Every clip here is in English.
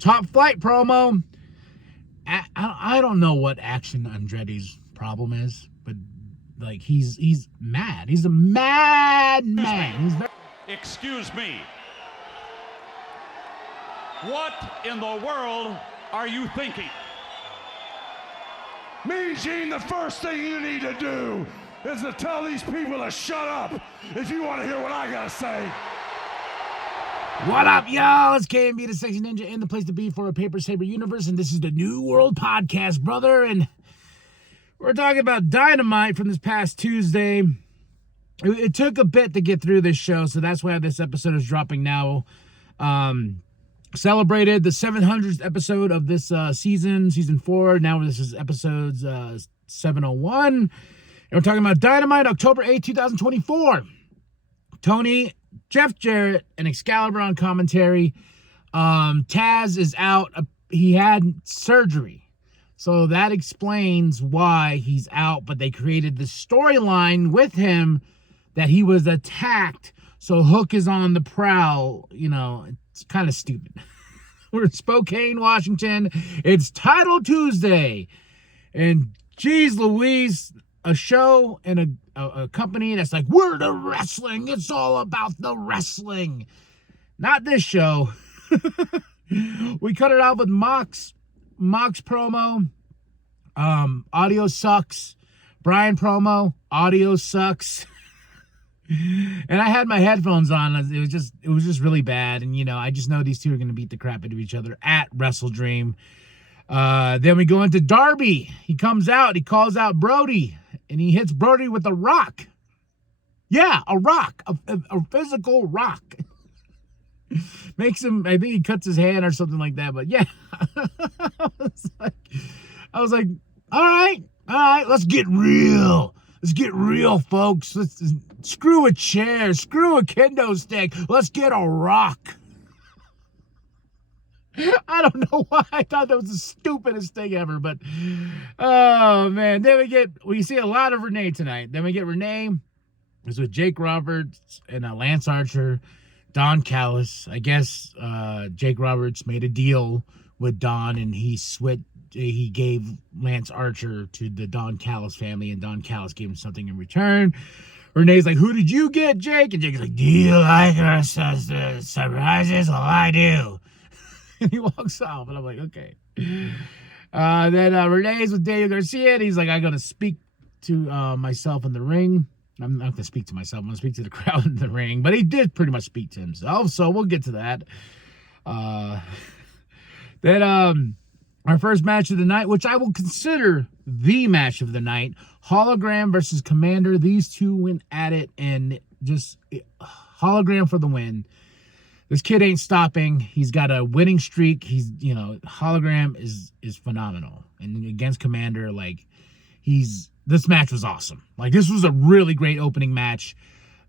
Top Flight promo. I don't know what Action Andretti's problem is, but like he's mad. He's a mad man. Excuse me. What in the world are you thinking? Mean Gene, the first thing you need to do is to tell these people to shut up if you want to hear what I gotta say. What up, y'all? It's KMB, the Sexy Ninja, in the place to be for a Paper Saber universe, and this is the New World Podcast, brother. And we're talking about Dynamite from this past Tuesday. It took a bit to get through this show, so that's why this episode is dropping now. Celebrated the 700th episode of this season 4. Now this is episodes 701. And we're talking about Dynamite, October 8, 2024. Tony, Jeff Jarrett, and Excalibur on commentary. Taz is out. He had surgery. So that explains why he's out. But they created this storyline with him that he was attacked. So Hook is on the prowl. You know, it's kind of stupid. We're in Spokane, Washington. It's Title Tuesday. And geez Louise, a show and a company that's like, we're the wrestling. It's all about the wrestling. Not this show. We cut it out with Mox promo. Audio sucks. Brian promo. Audio sucks. And I had my headphones on. It was just really bad. And, you know, I just know these two are going to beat the crap out of each other at WrestleDream. Then we go into Darby. He comes out. He calls out Brody. And he hits Brody with a rock. Yeah, a rock. A physical rock. Makes him, I think he cuts his hand or something like that. But yeah. I was like, all right, let's get real. Let's get real, folks. Let's screw a chair, screw a kendo stick. Let's get a rock. I don't know why I thought that was the stupidest thing ever, but oh man. Then we see a lot of Renee tonight. Then we get Renee. It's with Jake Roberts and Lance Archer, Don Callis. I guess Jake Roberts made a deal with Don, and he gave Lance Archer to the Don Callis family, and Don Callis gave him something in return. Renee's like, who did you get, Jake? And Jake's like, do you like our surprises? Well, I do. And he walks off, and I'm like, okay. Then Renee's with Daniel Garcia, and he's like, I'm going to speak to myself in the ring. I'm not going to speak to myself. I'm going to speak to the crowd in the ring. But he did pretty much speak to himself, so we'll get to that. Then our first match of the night, which I will consider the match of the night, Hologram versus Commander. These two went at it, and just Hologram for the win. This kid ain't stopping. He's got a winning streak. Hologram is phenomenal. And against Commander, this match was awesome. Like, this was a really great opening match.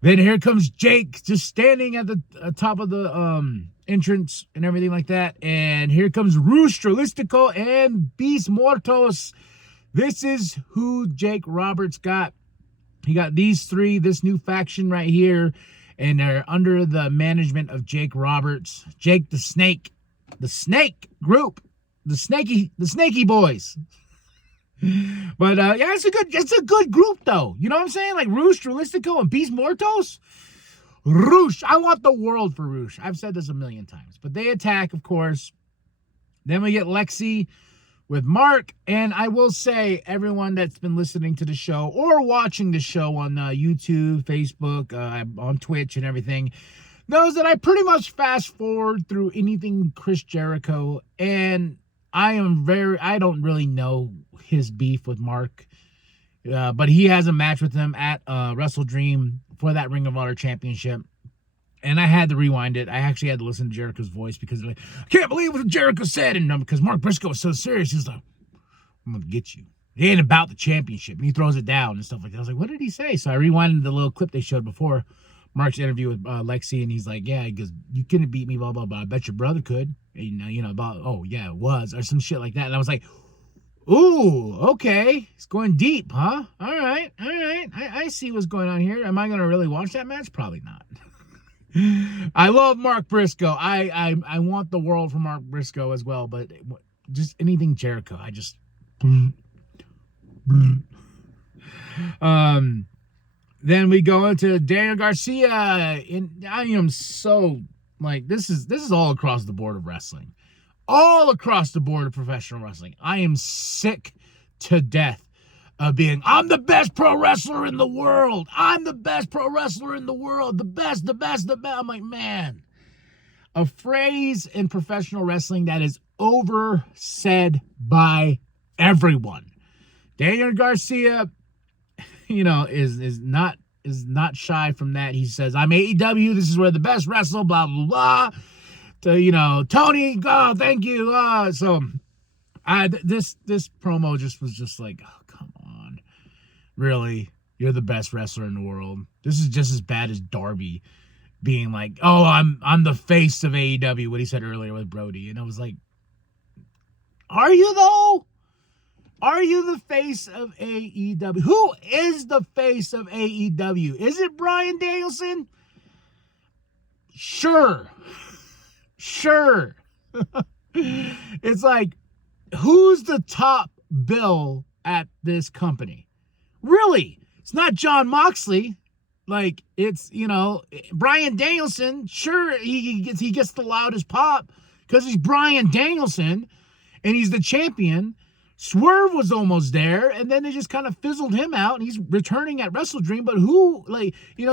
Then here comes Jake, just standing at the top of the entrance and everything like that. And here comes Rush Trilistico and Beast Mortos. This is who Jake Roberts got. He got these three, this new faction right here. And they're under the management of Jake Roberts. Jake the Snake group. The Snaky Boys. But yeah, it's a good group though. You know what I'm saying? Like Rush Trilistico and Beast Mortos. Rush. I want the world for Rush. I've said this a million times. But they attack, of course. Then we get Lexi with Mark. And I will say, everyone that's been listening to the show or watching the show on YouTube, Facebook, on Twitch and everything, knows that I pretty much fast forward through anything Chris Jericho. And I don't really know his beef with Mark. But he has a match with him at WrestleDream for that Ring of Honor Championship. And I had to rewind it. I actually had to listen to Jericho's voice because I can't believe what Jericho said. And because Mark Briscoe was so serious, he's like, I'm going to get you. It ain't about the championship. And he throws it down and stuff like that. I was like, what did he say? So I rewinded the little clip they showed before Mark's interview with Lexi. And he's like, yeah, he goes, you couldn't beat me, blah, blah, blah. I bet your brother could. And, about, oh, yeah, it was. Or some shit like that. And I was like, ooh, okay. It's going deep, huh? All right. I see what's going on here. Am I going to really watch that match? Probably not. I love Mark Briscoe. I want the world for Mark Briscoe as well, but just anything Jericho, I just. Then we go into Daniel Garcia, and I am so like this is all across the board of wrestling, all across the board of professional wrestling. I am sick to death of being, I'm the best pro wrestler in the world. I'm the best pro wrestler in the world. The best. I'm like, man, a phrase in professional wrestling that is oversaid by everyone. Daniel Garcia, is not shy from that. He says, I'm AEW. This is where the best wrestle, blah, blah, blah. To, Tony, oh, thank you. So this promo was just like, oh, come on. Really? You're the best wrestler in the world. This is just as bad as Darby being like, oh, I'm the face of AEW, what he said earlier with Brody. And I was like, are you though? Are you the face of AEW? Who is the face of AEW? Is it Bryan Danielson? Sure. It's like, who's the top bill at this company? Really? It's not Jon Moxley. Like, it's, Bryan Danielson. Sure, he gets the loudest pop because he's Bryan Danielson and he's the champion. Swerve was almost there, and then they just kind of fizzled him out, and he's returning at Wrestle Dream. But who,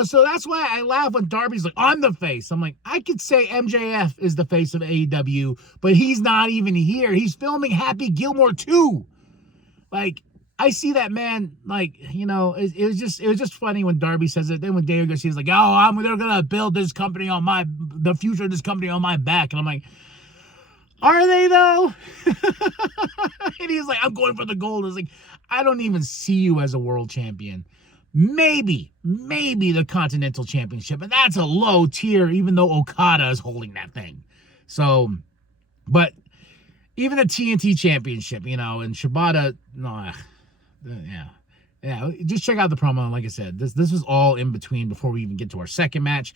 so that's why I laugh when Darby's like, I'm the face. I'm like, I could say MJF is the face of AEW, but he's not even here. He's filming Happy Gilmore 2. Like, I see that man, it was just funny when Darby says it. Then when Daniel Garcia's like, they're going to build this company the future of this company on my back. And I'm like, are they though? And he's like, I'm going for the gold. It's like, I don't even see you as a world champion. Maybe the Continental Championship, and that's a low tier, even though Okada is holding that thing. So, but even the TNT Championship, and Shibata, yeah. Just check out the promo. Like I said, this was all in between before we even get to our second match.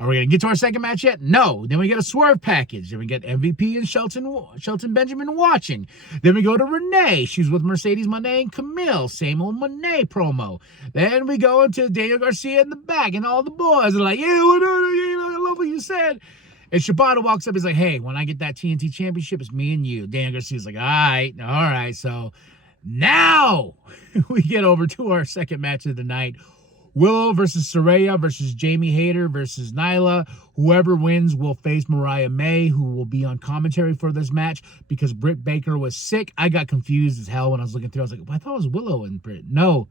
Are we going to get to our second match yet? No. Then we get a Swerve package. Then we get MVP and Shelton Benjamin watching. Then we go to Renee. She's with Mercedes Moné and Camille. Same old Moné promo. Then we go into Daniel Garcia in the back, and all the boys are like, yeah, I love what you said. And Shibata walks up. He's like, hey, when I get that TNT Championship, it's me and you. Daniel Garcia's like, all right. So now we get over to our second match of the night. Willow versus Saraya versus Jamie Hayter versus Nyla. Whoever wins will face Mariah May, who will be on commentary for this match because Britt Baker was sick. I got confused as hell when I was looking through. I was like, well, I thought it was Willow and Britt. No.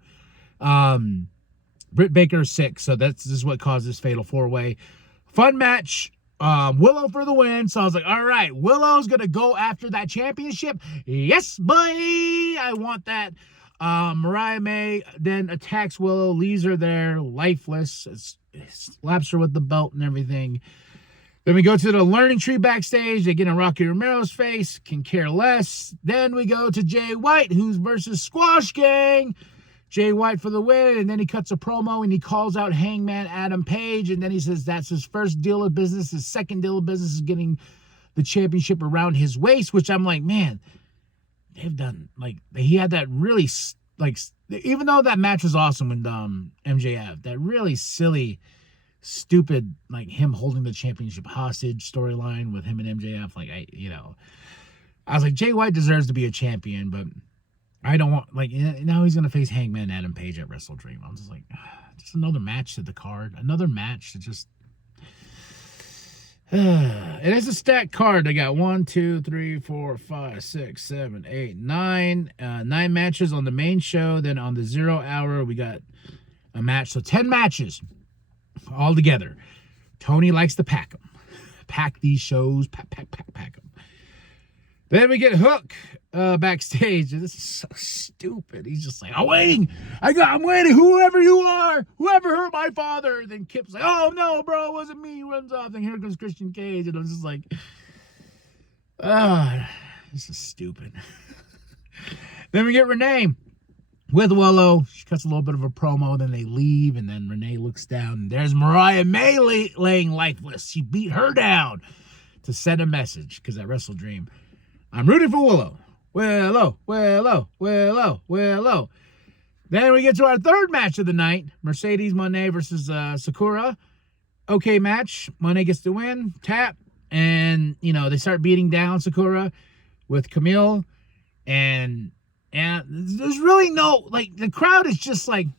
Britt Baker is sick, so this is what caused this fatal four-way. Fun match. Willow for the win. So I was like, all right, Willow's going to go after that championship. Yes, boy. I want that. Mariah May then attacks Willow, leaves her there lifeless, slaps her with the belt and everything. Then we go to the learning tree backstage. They get in Rocky Romero's face, can care less. Then we go to Jay White, who's versus Squash Gang. Jay White for the win, and then he cuts a promo and he calls out Hangman Adam Page, and then he says that's his first deal of business. His second deal of business is getting the championship around his waist, which I'm like, man, they've done, he had that really, even though that match was awesome with MJF, that really silly, stupid, him holding the championship hostage storyline with him and MJF, I was like, Jay White deserves to be a champion, but I don't want, now he's going to face Hangman Adam Page at Wrestle Dream. I'm just like, just another match to the card, another match to just, it is a stacked card. They got 1, 2, 3, 4, 5, 6, 7, 8, 9. 9 matches on the main show. Then on the 0 hour, we got a match. So 10 matches all together. Tony likes to pack them. Pack these shows. Pack them. Then we get Hook backstage. This is so stupid. He's just like, I'm waiting. I'm waiting. Whoever you are, whoever hurt my father. Then Kip's like, oh no, bro, it wasn't me. He runs off. And here comes Christian Cage. And I'm just like, this is stupid. Then we get Renee. with Willow. She cuts a little bit of a promo, then they leave, and then Renee looks down, and there's Mariah May laying lifeless. She beat her down to send a message, because at Wrestle Dream, I'm rooting for Willow. Willow, Willow, Willow, Willow. Then we get to our third match of the night, Mercedes Moné versus Sakura. Okay match. Moné gets the win, tap, and, they start beating down Sakura with Camille, and there's really no, the crowd is just then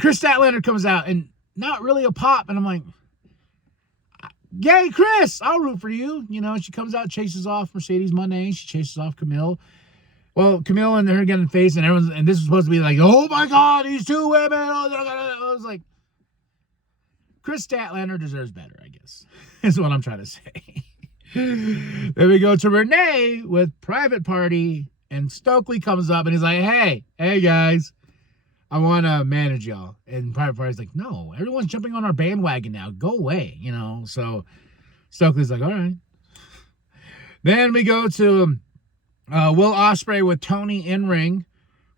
Chris Statlander comes out, and not really a pop, and I'm like, yay, Chris, I'll root for you. She comes out, chases off Mercedes Moné, she chases off Camille. Well, Camille and her getting face, and this was supposed to be like, oh my God, these two women. I was like, Chris Statlander deserves better, I guess, is what I'm trying to say. Then we go to Renee with Private Party, and Stokely comes up and he's like, hey guys, I want to manage y'all. And Private Party's like, no, everyone's jumping on our bandwagon now. Go away, So Stokely's like, all right. Then we go to Will Ospreay with Tony in ring,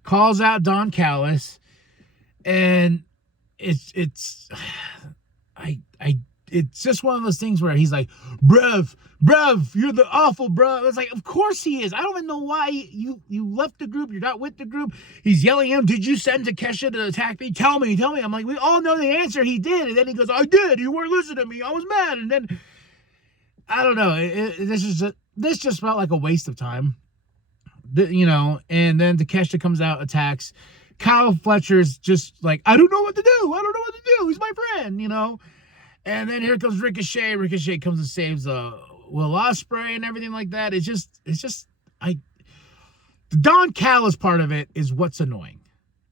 calls out Don Callis, and it's just one of those things where he's like, bruv, you're the awful bruv. It's like, of course he is. I don't even know why you left the group. You're not with the group. He's yelling at him, did you send Takesha to attack me? Tell me. I'm like, we all know the answer. He did. And then he goes, I did. You weren't listening to me. I was mad. And then, I don't know. This just felt like a waste of time. And then Takesha comes out, attacks. Kyle Fletcher's just like, I don't know what to do. He's my friend, And then here comes Ricochet. Ricochet comes and saves Will Ospreay and everything like that. The Don Callis part of it is what's annoying.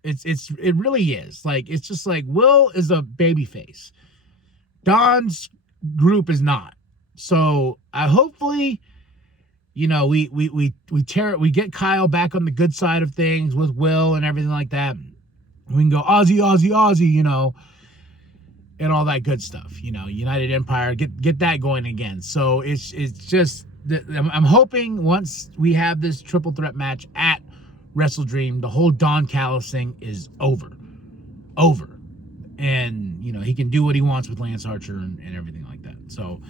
It really is. It's just like, Will is a babyface. Don's group is not. So hopefully, we get Kyle back on the good side of things with Will and everything like that. We can go Aussie, and all that good stuff, United Empire, get that going again. So it's just, I'm hoping once we have this triple threat match at Wrestle Dream, the whole Don Callis thing is over. And, he can do what he wants with Lance Archer and everything like that. So,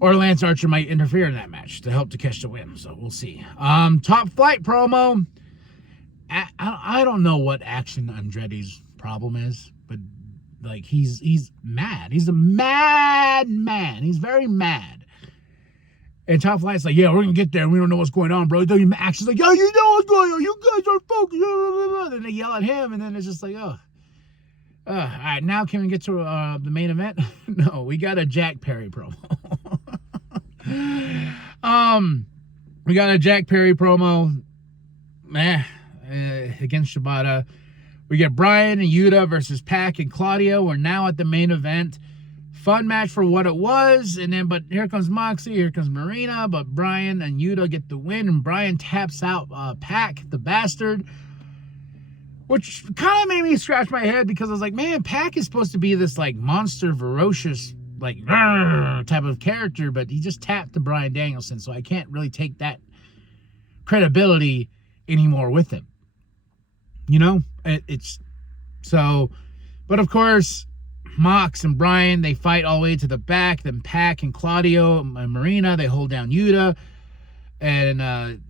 or Lance Archer might interfere in that match to help Takesha win. So we'll see. Top Flight promo. I don't know what Action Andretti's problem is, but he's mad. He's a mad man. He's very mad. And Top Flight's like, yeah, we're gonna get there. We don't know what's going on, bro. Action's like, yo, you know what's going on. You guys are focused. And they yell at him, and then it's just like, oh. All right, now can we get to the main event? No, we got a Jack Perry promo. We got a Jack Perry promo. Against Shibata. We get Brian and Yuta versus Pac and Claudio. We're now at the main event. Fun match for what it was. But here comes Moxie, here comes Marina. But Brian and Yuta get the win. And Brian taps out Pac, the bastard. Which kind of made me scratch my head, because I was like, man, Pac is supposed to be this monster, ferocious, type of character. But he just tapped to Bryan Danielson. So I can't really take that credibility anymore with him. It's so, but of course, Mox and Brian, they fight all the way to the back. Then Pac and Claudio and Marina, they hold down Yuta, and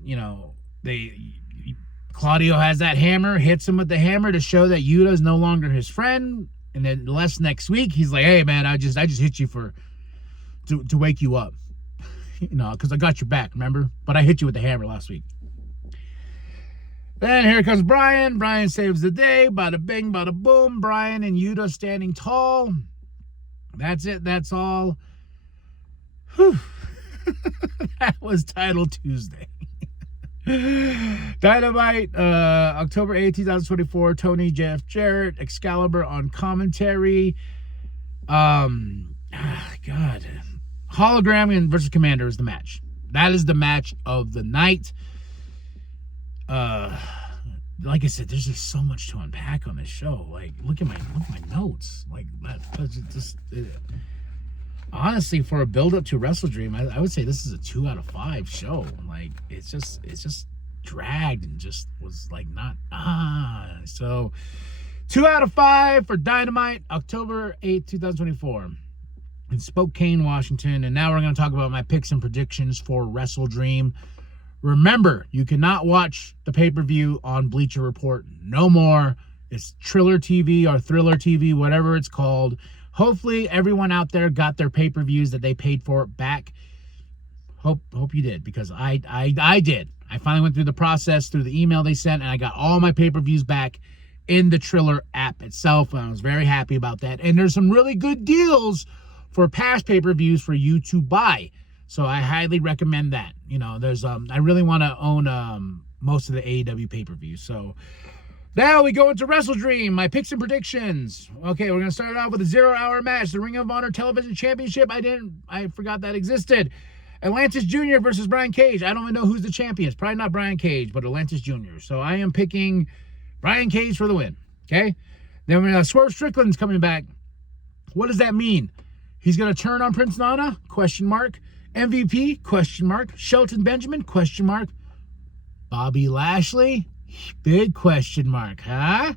Claudio has that hammer, hits him with the hammer to show that Yuta is no longer his friend. And then next week, he's like, hey man, I just hit you to wake you up, because I got your back, remember? But I hit you with the hammer last week. Then here comes Brian. Brian saves the day. Bada bing, bada boom. Brian and Yuta standing tall. That's it. That's all. Whew. That was Title Tuesday. Dynamite, October 8, 2024. Tony, Jeff Jarrett, Excalibur on commentary. God. Hologram versus Commander is the match. That is the match of the night. Like I said, there's just so much to unpack on this show. Look at my notes. honestly, for a build-up to Wrestle Dream, I would say this is a 2 out of 5 show. Like, it's just dragged and just was like not so 2 out of 5 for Dynamite, October 8th, 2024 in Spokane, Washington. And now we're going to talk about my picks and predictions for Wrestle Dream. Remember, you cannot watch the pay-per-view on Bleacher Report no more. It's Triller TV or Thriller TV, whatever it's called. Hopefully everyone out there got their pay-per-views that they paid for back. Hope you did, because I did. I finally went through the process through the email they sent, and I got all my pay-per-views back in the Triller app itself, and I was very happy about that. And there's some really good deals for past pay-per-views for you to buy. So I highly recommend that. You know, there's I really want to own most of the AEW pay-per-views. So now we go into Wrestle Dream, my picks and predictions. Okay, we're going to start off with a 0-hour match, the Ring of Honor Television Championship. I forgot that existed. Atlantis Jr. versus Brian Cage. I don't even know who's the champion. It's probably not Brian Cage, but Atlantis Jr. So I am picking Brian Cage for the win. Okay? Then Swerve Strickland's coming back. What does that mean? He's going to turn on Prince Nana? Question mark. MVP? Question mark. Shelton Benjamin? Question mark. Bobby Lashley? Big question mark, huh?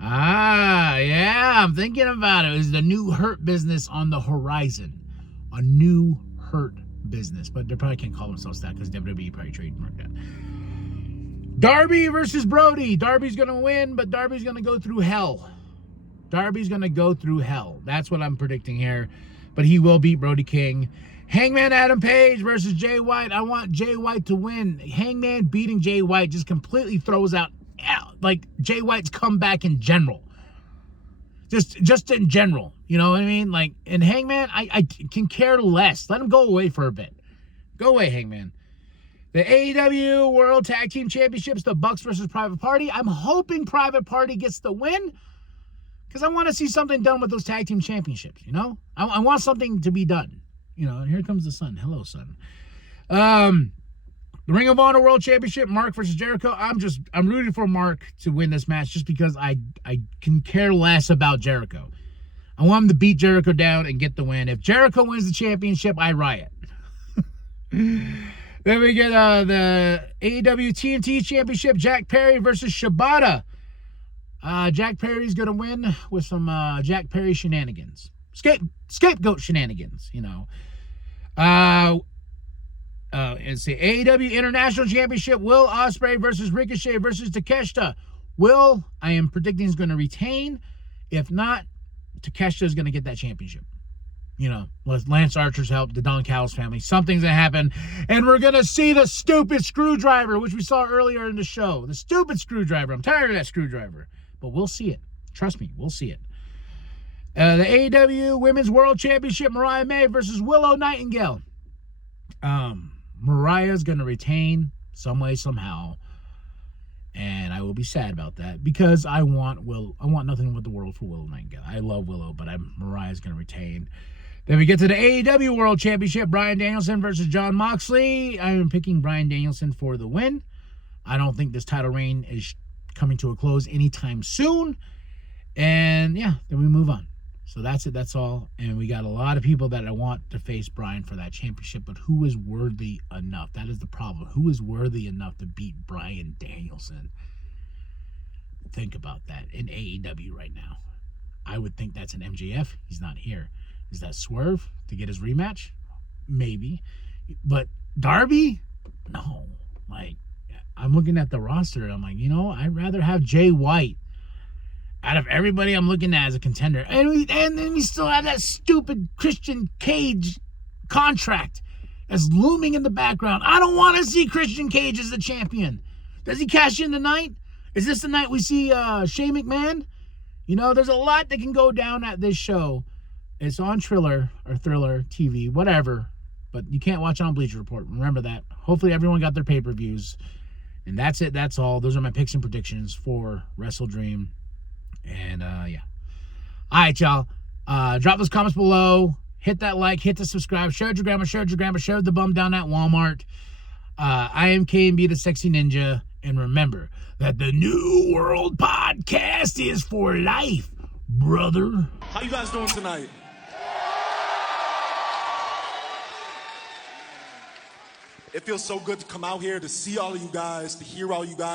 Yeah, I'm thinking about it. Is the new Hurt Business on the horizon? A new Hurt Business, but they probably can't call themselves that because WWE probably trademarked that. Darby versus Brody. Darby's going to win, but Darby's going to go through hell. Darby's going to go through hell. That's what I'm predicting here, but he will beat Brody King. Hangman Adam Page versus Jay White. I want Jay White to win. Hangman beating Jay White just completely throws out like Jay White's comeback in general. Just in general. You know what I mean? Like, and Hangman, I can care less. Let him go away for a bit. Go away, Hangman. The AEW World Tag Team Championships, the Bucks versus Private Party. I'm hoping Private Party gets the win because I want to see something done with those Tag Team Championships, you know? I want something to be done. You know, and here comes the sun. Hello, sun. The Ring of Honor World Championship, Mark versus Jericho. I'm rooting for Mark to win this match just because I can care less about Jericho. I want him to beat Jericho down and get the win. If Jericho wins the championship, I riot. Then we get the AEW TNT Championship, Jack Perry versus Shibata. Jack Perry's going to win with some Jack Perry shenanigans. Scapegoat shenanigans, you know. It's the AEW International Championship, Will Ospreay versus Ricochet versus Takeshita. Will, I am predicting, is going to retain. If not, Takeshita is going to get that championship. You know, with Lance Archer's help, the Don Callis family, something's going to happen. And we're going to see the stupid screwdriver, which we saw earlier in the show. The stupid screwdriver. I'm tired of that screwdriver. But we'll see it. Trust me, we'll see it. The AEW Women's World Championship, Mariah May versus Willow Nightingale. Mariah's going to retain some way, somehow. And I will be sad about that because I want nothing with the world for Willow Nightingale. I love Willow, but Mariah's going to retain. Then we get to the AEW World Championship, Bryan Danielson versus Jon Moxley. I am picking Bryan Danielson for the win. I don't think this title reign is coming to a close anytime soon. And yeah, then we move on. So that's it. That's all. And we got a lot of people that I want to face Bryan for that championship, but who is worthy enough? That is the problem. Who is worthy enough to beat Bryan Danielson? Think about that in AEW right now. I would think that's an MJF. He's not here. Is that Swerve to get his rematch? Maybe. But Darby? No. Like, I'm looking at the roster and I'm like, you know, I'd rather have Jay White out of everybody I'm looking at as a contender. And then we still have that stupid Christian Cage contract that's looming in the background. I don't want to see Christian Cage as the champion. Does he cash in tonight? Is this the night we see Shane McMahon? You know, there's a lot that can go down at this show. It's on Triller or Thriller TV, whatever. But you can't watch it on Bleacher Report. Remember that. Hopefully everyone got their pay-per-views. And that's it. That's all. Those are my picks and predictions for Wrestle Dream. And, yeah. All right, y'all. Drop those comments below. Hit that like. Hit the subscribe. Share it with your grandma. Share the bum down at Walmart. I am KMB, the Sexy Ninja. And remember that the New World Podcast is for life, brother. How you guys doing tonight? It feels so good to come out here to see all of you guys, to hear all you guys.